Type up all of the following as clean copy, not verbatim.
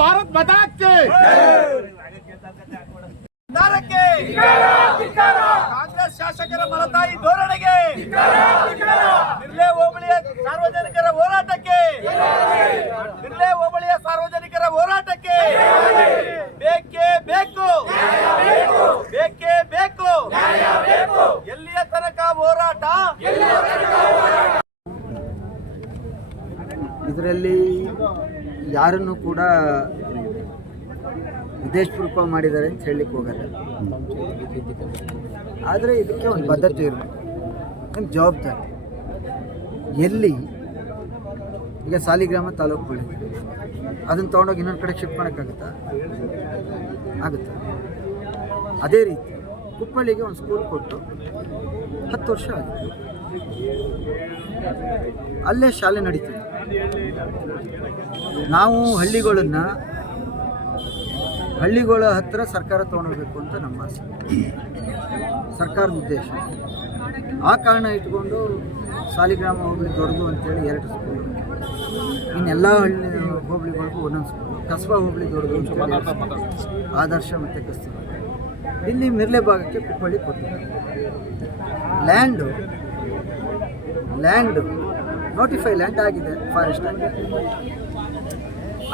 ಭಾರತ್ ಮಾತಾ ಕಿ ಕಾಂಗ್ರೆಸ್ ಶಾಸಕರ ಮಲತಾಯಿ ಧೋರಣೆಗೆ, ನಿರ್ಲೆ ಹೋಬಳಿಯ ಸಾರ್ವಜನಿಕರ ಹೋರಾಟಕ್ಕೆ, ನಿರ್ಲೆ ಹೋಬಳಿಯ ಸಾರ್ವಜನಿಕರ ಹೋರಾಟಕ್ಕೆ ಬೇಕೇ ಬೇಕು, ಬೇಕೇ ಬೇಕು. ಎಲ್ಲಿಯ ತನಕ ಹೋರಾಟ? ಇದರಲ್ಲಿ ಯಾರನ್ನು ಕೂಡ ಉದ್ದೇಶಪೂರ್ವಕ ಮಾಡಿದ್ದಾರೆ ಅಂತ ಹೇಳಲಿಕ್ಕೆ ಹೋಗಲ್ಲ. ಆದರೆ ಇದಕ್ಕೆ ಒಂದು ಬದ್ಧತೆ ಇರಬೇಕು, ಒಂದು ಜವಾಬ್ದಾರಿ. ಎಲ್ಲಿ ಈಗ ಸಾಲಿಗ್ರಾಮ ತಾಲೂಕುಗಳಿದೆ, ಅದನ್ನು ತೊಗೊಂಡೋಗಿ ಇನ್ನೊಂದು ಕಡೆ ಶಿಫ್ಟ್ ಮಾಡೋಕ್ಕಾಗುತ್ತಾ? ಆಗುತ್ತಾ? ಅದೇ ರೀತಿ ಕುಪ್ಪಳ್ಳಿಗೆ ಒಂದು ಸ್ಕೂಲ್ ಕೊಟ್ಟು 10 ವರ್ಷ ಆಗಿದೆ, ಅಲ್ಲೇ ಶಾಲೆ ನಡೀತದೆ. ನಾವು ಹಳ್ಳಿಗಳ ಹತ್ತಿರ ಸರ್ಕಾರ ತೊಗೊಂಡೋಗ್ಬೇಕು ಅಂತ ನಮ್ಮ ಆಸೆ, ಸರ್ಕಾರದ ಉದ್ದೇಶ. ಆ ಕಾರಣ ಇಟ್ಕೊಂಡು ಸಾಲಿಗ್ರಾಮ ಹೋಬಳಿ ದೊಡ್ಡದು ಅಂತೇಳಿ 2 ಸ್ಕೂಲು, ಇನ್ನೆಲ್ಲ ಹೋಬಳಿಗಳಿಗೂ ಒಂದೊಂದು ಸ್ಕೂಲು. ಕಸ್ಬಾ ಹೋಬಳಿ ದೊಡ್ಡದು ಅಂತೇಳಿ ಆದರ್ಶ ಮತ್ತು ಕಸ್ತೂರ. ಇಲ್ಲಿ ಮಿರ್ಲೆ ಭಾಗಕ್ಕೆ ಕುಪ್ಪಳ್ಳಿ ಕೊಟ್ಟಿದ್ದಾರೆ. ಲ್ಯಾಂಡು ನೋಟಿಫೈ ಲ್ಯಾಂಡ್ ಆಗಿದೆ, ಫಾರೆಸ್ಟ್ ಆಗಿದೆ.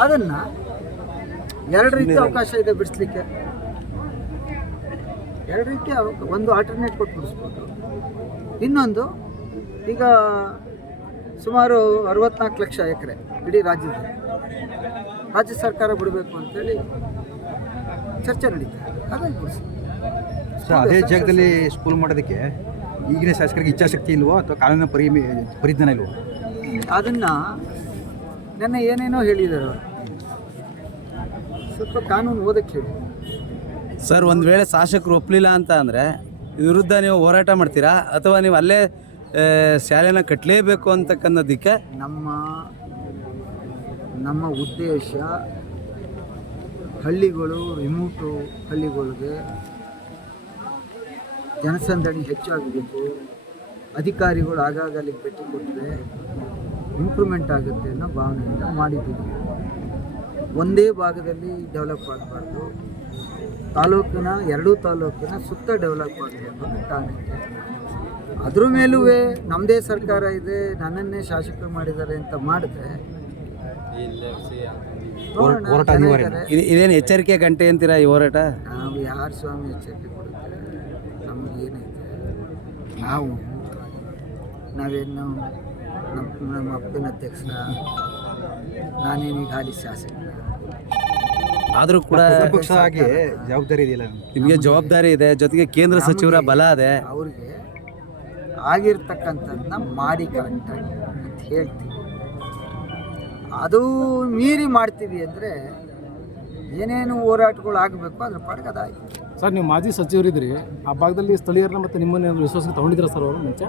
ಅದನ್ನು 2 ರೀತಿ ಅವಕಾಶ ಇದೆ ಬಿಡಿಸ್ಲಿಕ್ಕೆ. 2 ರೀತಿ ಒಂದು ಆಲ್ಟರ್ನೇಟ್ ಕೊಟ್ಟು ಬಿಡಿಸ್ಬೋದು. ಇನ್ನೊಂದು, ಈಗ ಸುಮಾರು 64 ಲಕ್ಷ ಎಕರೆ ಇಡೀ ರಾಜ್ಯದಲ್ಲಿ ರಾಜ್ಯ ಸರ್ಕಾರ ಬಿಡಬೇಕು ಅಂತೇಳಿ ಚರ್ಚೆ ನಡೀತದೆ, ಅದನ್ನು ಬಿಡಿಸಿ. ಅದೇ ಜಾಗದಲ್ಲಿ ಸ್ಕೂಲ್ ಮಾಡೋದಕ್ಕೆ ಈಗಿನ ಶಾಸಕರಿಗೆ ಇಚ್ಛಾಶಕ್ತಿ ಇಲ್ವೋ ಅಥವಾ ಕಾನೂನಿನ ಪರಿಜ್ಞಾನ ಇಲ್ವೋ? ಅದನ್ನು ನೆನ್ನೆ ಏನೇನೋ ಹೇಳಿದ್ದಾರೆ ಅವರು, ಸ್ವಲ್ಪ ಕಾನೂನು ಓದಕ್ಕೆ ಹೇಳಿ. ಸರ್, ಒಂದು ವೇಳೆ ಶಾಸಕರು ಒಪ್ಪಲಿಲ್ಲ ಅಂತ ಅಂದರೆ ವಿರುದ್ಧ ನೀವು ಹೋರಾಟ ಮಾಡ್ತೀರಾ ಅಥವಾ ನೀವು ಅಲ್ಲೇ ಶಾಲೆನ ಕಟ್ಟಲೇಬೇಕು ಅಂತಕ್ಕನ್ನೋದಕ್ಕೆ? ನಮ್ಮ ಉದ್ದೇಶ ಹಳ್ಳಿಗಳು, ರಿಮೋಟು ಹಳ್ಳಿಗಳಿಗೆ ಜನಸಂದಣಿ ಹೆಚ್ಚಾಗಬೇಕು, ಅಧಿಕಾರಿಗಳು ಆಗಾಗ ಅಲ್ಲಿಗೆ ಭೇಟಿ ಕೊಟ್ಟರೆ ಇಂಪ್ರೂವ್ಮೆಂಟ್ ಆಗುತ್ತೆ ಅನ್ನೋ ಭಾವನೆಯಿಂದ ಮಾಡಿದ್ದೀವಿ. ಒಂದೇ ಭಾಗದಲ್ಲಿ ಡೆವಲಪ್ ಆಗಬಾರ್ದು, ತಾಲೂಕಿನ 2 ತಾಲೂಕಿನ ಸುತ್ತ ಡೆವಲಪ್ ಆಗಬೇಕು ಅನ್ನೋ ಕಾರಣಕ್ಕೆ. ಅದ್ರ ಮೇಲೂ ನಮ್ಮದೇ ಸರ್ಕಾರ ಇದೆ, ನನ್ನನ್ನೇ ಶಾಸಕರು ಮಾಡಿದ್ದಾರೆ ಅಂತ ಮಾಡಿದ್ರೆ ಇದೇನು ಎಚ್ಚರಿಕೆ ಗಂಟೆ ಅಂತೀರಾ ಈ ಹೋರಾಟ? ನಾವು ಯಾರು ಸ್ವಾಮಿ ಎಚ್ಚರಿಕೆ ಕೊಡುತ್ತೆ? ನಮಗೇನೈತೆ? ನಾವೇನು ನಮ್ಮ ಅಪ್ಪನ ಅಧ್ಯಕ್ಷನ, ನಾನೇನೀಗ ಹಾಲಿ ಶಾಸಕನ. ಆದರೂ ಕೂಡ ಪಕ್ಷ ಆಗಿ ಜವಾಬ್ದಾರಿ ಇದೆಯಲ್ಲ ನಿಮಗೆ? ಜವಾಬ್ದಾರಿ ಇದೆ, ಜೊತೆಗೆ ಕೇಂದ್ರ ಸಚಿವರ ಬಲ ಇದೆ. ಅವ್ರಿಗೆ ಆಗಿರ್ತಕ್ಕಂಥದ್ದನ್ನ ಮಾಡಿ ಕರೆಕ್ಟಾಗಿ ಅಂತ ಹೇಳ್ತೀವಿ. ಅದು ಮೀರಿ ಮಾಡ್ತೀವಿ ಅಂದರೆ ಏನೇನು ಹೋರಾಟಗಳು ಆಗಬೇಕು ಅದ್ರ ಪಾಡಿಗೆ ಅದಾಯ್ತು. ಸರ್, ನೀವು ಮಾಜಿ ಸಚಿವರಿದ್ರಿ, ಆ ಭಾಗದಲ್ಲಿ ಸ್ಥಳೀಯರನ್ನ ಮತ್ತು ನಿಮ್ಮನ್ನ ವಿಶ್ವಾಸಕ್ಕೆ ತಗೊಂಡಿದ್ರ ಸರ್ ಅವರು ಮುಂಚೆ?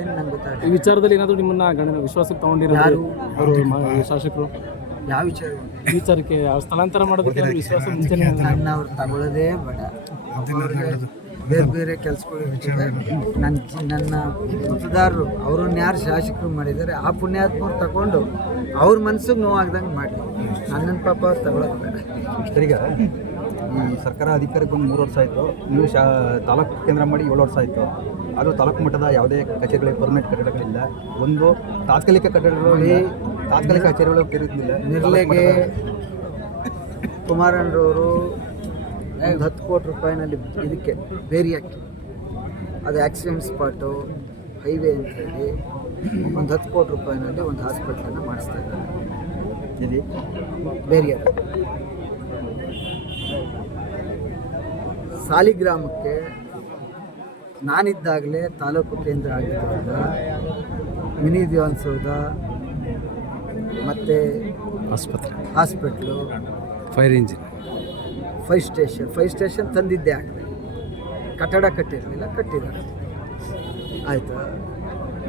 ಏನು ನಂಗೆ ಗೊತ್ತಾಗ ಈ ವಿಚಾರದಲ್ಲಿ ಏನಾದರೂ ನಿಮ್ಮನ್ನ ವಿಶ್ವಾಸಕ್ಕೆ ತಗೊಂಡಿರೋದು ಅವರು ಶಾಸಕರು? ಯಾವ ವಿಚಾರ? ಈ ವಿಚಾರಕ್ಕೆ ಸ್ಥಳಾಂತರ ಮಾಡೋದಕ್ಕೆ ವಿಶ್ವಾಸ ಮುಂಚೆ ನನ್ನ ಅವ್ರು ತಗೊಳ್ಳೋದೇ ಬೇಡ. ಬೇರೆ ಬೇರೆ ಕೆಲಸಗಳು ಇರ್ತವೆ. ನನ್ನ ಮತದಾರರು ಅವ್ರನ್ನ ಯಾರು ಶಾಸಕರು ಮಾಡಿದ್ದಾರೆ ಆ ಪುಣ್ಯಾತ್ಮರು ತಗೊಂಡು ಅವ್ರ ಮನ್ಸಿಗೆ ನೋವಾಗ್ದಂಗೆ ಮಾಡಲಿ. ನನ್ನನ್ನು ಪಾಪ ಅವ್ರು ತಗೊಳ್ಳೋದು ಬೇಡ. ಈಗ ಈ ಸರ್ಕಾರ ಅಧಿಕಾರಕ್ಕೆ ಬಂದು 3 ವರ್ಷ ಆಯಿತು, ನೀವು ತಾಲೂಕು ಕೇಂದ್ರ ಮಾಡಿ 7 ವರ್ಷ ಆಯಿತು. ಆದರೂ ತಾಲೂಕು ಮಟ್ಟದ ಯಾವುದೇ ಕಚೇರಿಗಳಿಗೆ ಪರ್ಮನೆಂಟ್ ಕಟ್ಟಡಗಳಿಲ್ಲ, ಒಂದು ತಾತ್ಕಾಲಿಕ ಕಟ್ಟಡಗಳು, ತಾತ್ಕಾಲಿಕ ಕಚೇರಿಗಳು ತೆರೆದಿಲ್ಲ. ನಿರ್ಲೆಗೆ ಕುಮಾರಣ್ಣರವರು 10 ಕೋಟಿ ರೂಪಾಯಿನಲ್ಲಿ ಇದಕ್ಕೆ ಬೇರಿಯಾಕಿ, ಅದು ಆಕ್ಸಿಡೆಂಟ್ ಸ್ಪಾಟು ಹೈವೇ ಅಂತೇಳಿ 10 ಕೋಟಿ ರೂಪಾಯಿನಲ್ಲಿ ಒಂದು ಹಾಸ್ಪಿಟ್ಲನ್ನು ಮಾಡಿಸ್ತಾ ಇದ್ದಾರೆ ಇಲ್ಲಿ ಬೇರಿಯಾದ. ಸಾಲಿಗ್ರಾಮಕ್ಕೆ ನಾನಿದ್ದಾಗಲೇ ತಾಲೂಕು ಕೇಂದ್ರ ಆಗಿದ್ದರಿಂದ ಮಿನಿ ವಿಧಾನಸೌಧ ಮತ್ತು hospital, fire engine, fire station ತಂದಿದ್ದೇ ಆಗಲಿ. ಕಟ್ಟಡ ಕಟ್ಟಿರಲಿಲ್ಲ, ಕಟ್ಟಿದ್ದಾರೆ. ಆಯಿತಾ,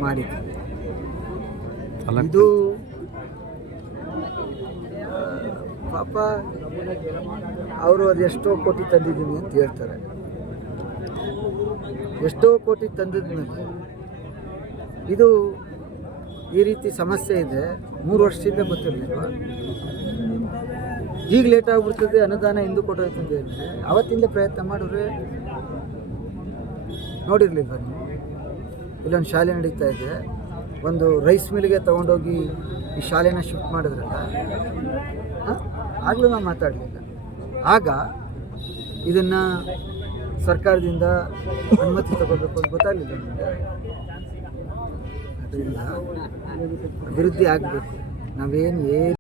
ಮಾಡಿದ್ವಿ. ಇದು ಪಾಪ ಅವರು ಅದೆಷ್ಟೋ ಕೋಟಿ ತಂದಿದ್ದೀನಿ ಅಂತ ಹೇಳ್ತಾರೆ. ಎಷ್ಟೋ ಕೋಟಿ ತಂದಿದ್ಮೇಲೆ ಇದು ಈ ರೀತಿ ಸಮಸ್ಯೆ ಇದೆ 3 ವರ್ಷದಿಂದ ಗೊತ್ತಿರಲಿಲ್ಲ. ಈಗ ಲೇಟ್ ಆಗಿಬಿಡ್ತದೆ, ಅನುದಾನ ಹಿಂದೂ ಕೊಟ್ಟೋಯ್ತದೆ ಅಂದರೆ ಅವತ್ತಿಂದ ಪ್ರಯತ್ನ ಮಾಡಿದ್ರೆ ನೋಡಿರಲಿಲ್ಲ ನೀವು. ಇಲ್ಲೊಂದು ಶಾಲೆ ನಡೀತಾ ಇದೆ, ಒಂದು ರೈಸ್ ಮಿಲ್ಗೆ ತೊಗೊಂಡೋಗಿ ಈ ಶಾಲೆನ ಶಿಫ್ಟ್ ಮಾಡಿದ್ರಲ್ಲ, ಆಗಲೂ ನಾವು ಮಾತಾಡಲಿಲ್ಲ. ಆಗ ಇದನ್ನು ಸರ್ಕಾರದಿಂದ ಅನುಮತಿ ತಗೋಬೇಕು ಅಂತ ಗೊತ್ತಾಗಲಿಲ್ಲ ನಮಗೆ. ಅದರಿಂದ ಅಭಿವೃದ್ಧಿ ಆಗಬೇಕು. ನಾವೇನು